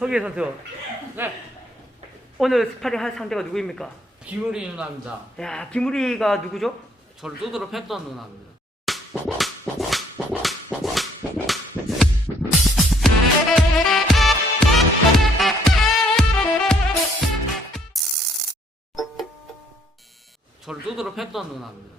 허기의 선수 네. 오늘 스파링 할 상대가 누구입니까? 김우리 누나입니다. 야 김우리가 누구죠? 저를 두드러 팼던 누나입니다. 저를 두드러 팼던 누나입니다.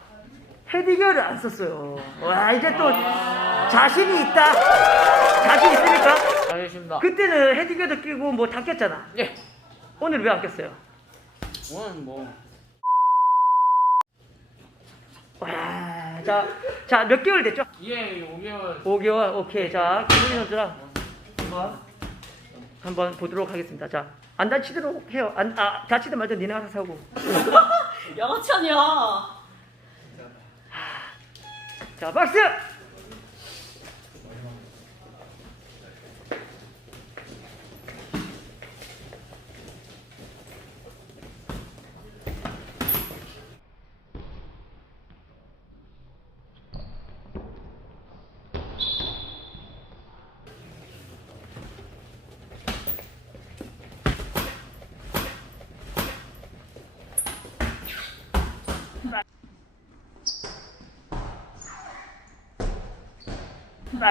헤디결을 안 썼어요. 와, 이제 또 자신이 있다. 자신 있으니까? 알겠습니다. 그때는 헤디결도 끼고 뭐 다 꼈잖아. 예. 오늘 왜 안 꼈어요? 오늘 뭐 와, 자, 자, 몇 개월 됐죠? 예, 5개월 5개월, 오케이. 자, 김우리 선수랑 한번, 한번 보도록 하겠습니다. 자, 안 다치도록 해요. 안, 아, 다치든 말든 니네 알아서 하고. 영어천이야. 자, 박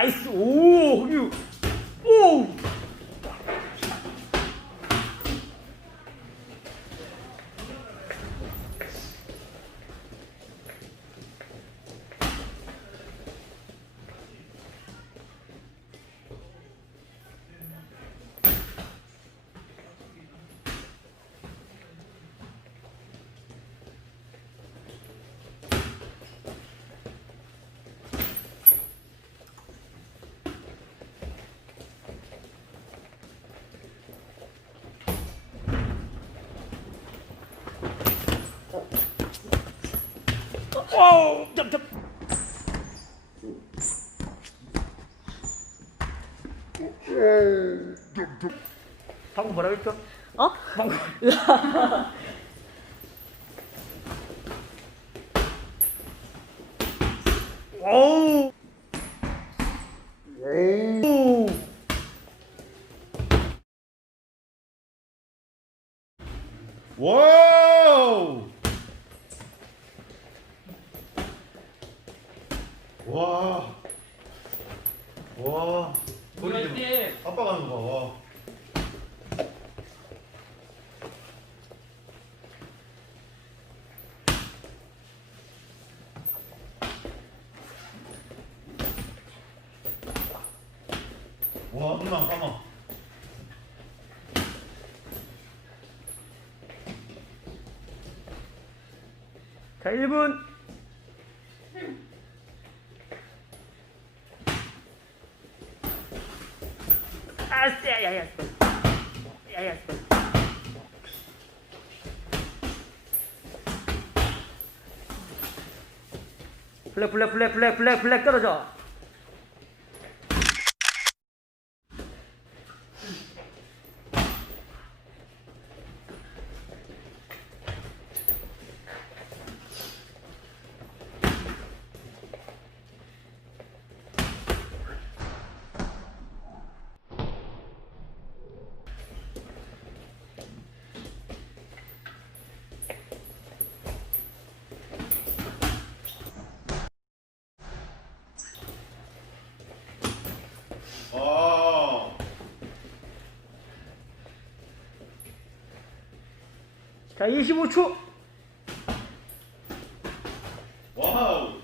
스! 나이 점, 점. 방금 뭐라고 했죠? 어? 방금. 오우! 오우! 와우! 와. 와. 때 아빠 가는 거 봐. 와. 와, 눈만 감아. 자, 1분. 아싸, 야, 야, 야, 야, 블랙, 블랙, 블랙, 블랙, 블랙, 블랙 떨어져. 아. 자, 25초. 와우.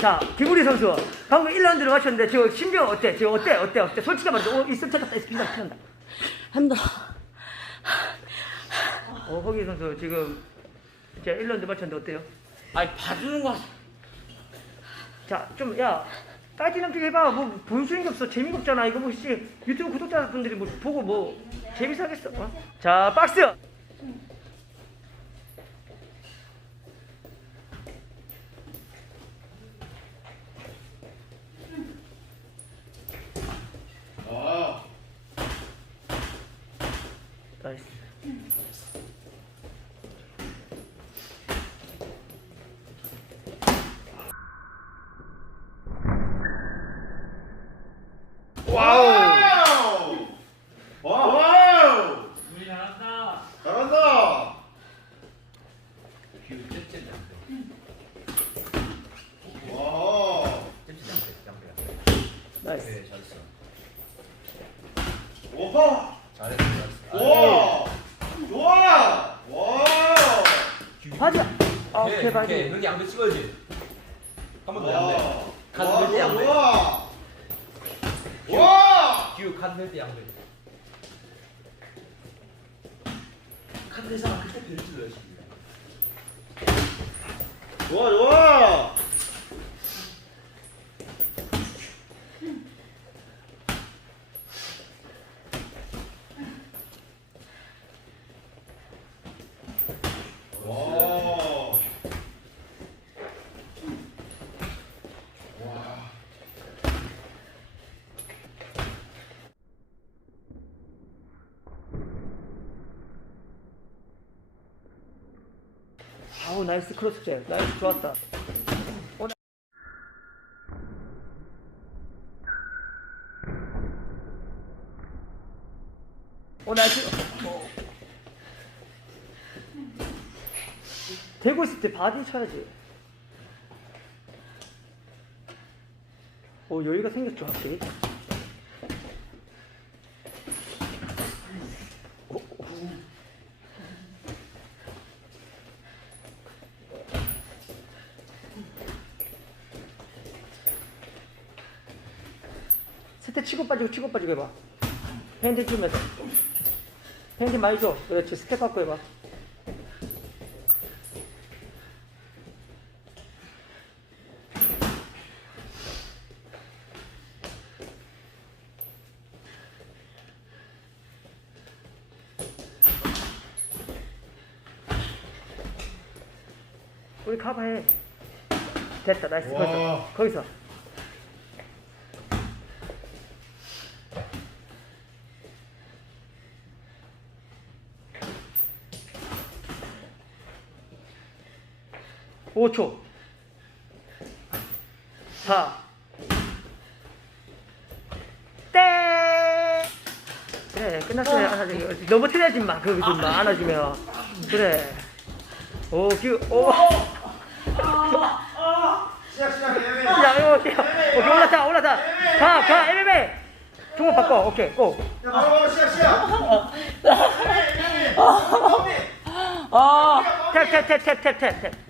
자, 김우리 선수. 방금 1라운드를 마쳤는데, 저 신병 어때? 저 어때? 어때? 어때? 솔직히 말해서, 어, 있을 찾았다. 있을 찾았다. 힘들어. 어, 허기 선수 지금 이제 1라운드 마쳤는데 어때요? 아니 봐주는 거. 자, 좀, 야, 까지 넘치게 해봐. 뭐, 보여주는 게 없어. 재미가 없잖아. 이거 뭐, 씨, 유튜브 구독자분들이 뭐, 보고 뭐, 재밌어 하겠어. 어? 자, 박스! 와. 나이스. 와우. 와우. 우리 잘한다. 잘한다. 와. 나이스. 오하. 잘했어 잘했어 와. 좋아. 와. 하자! 아, 오케이 오케이, 오케이 바지. 여기 양배 찍어야지 한 번 더 양배 와. 간 와, 양배. 와. 기우 칸 넣을 때 양배 칸 대상 그때 빌지 넣으시 좋아, 좋아. 와. 와. 아우, 나이스 크로스제. 나이스, 좋았다. 어, 나- 어, 나이스. 어. 대고 있을 때 바디 쳐야지. 오, 여유가 생겼죠, 확실히. 세대 치고 빠지고 치고 빠지고 해봐. 핸드 쯤에서. 핸드 많이 줘. 그렇지. 스텝 갖고 해봐. 우리 가봐해. 됐다. 나이스. 거기서. 와. 거기서. 오초. 4 땡! 그래 끝났어요. 안아주기 넘어뜨려야지 마 그거 좀 마, 안아주면. 그래. 오규오. 시작, 시작, 예매. 야 이거 어때요 오케이 올라타 올라타. 가가 MMA 종목 바꿔. 오케이 고. 야, 바로, 바로 시작, 시작. 아. 탭탭탭탭탭탭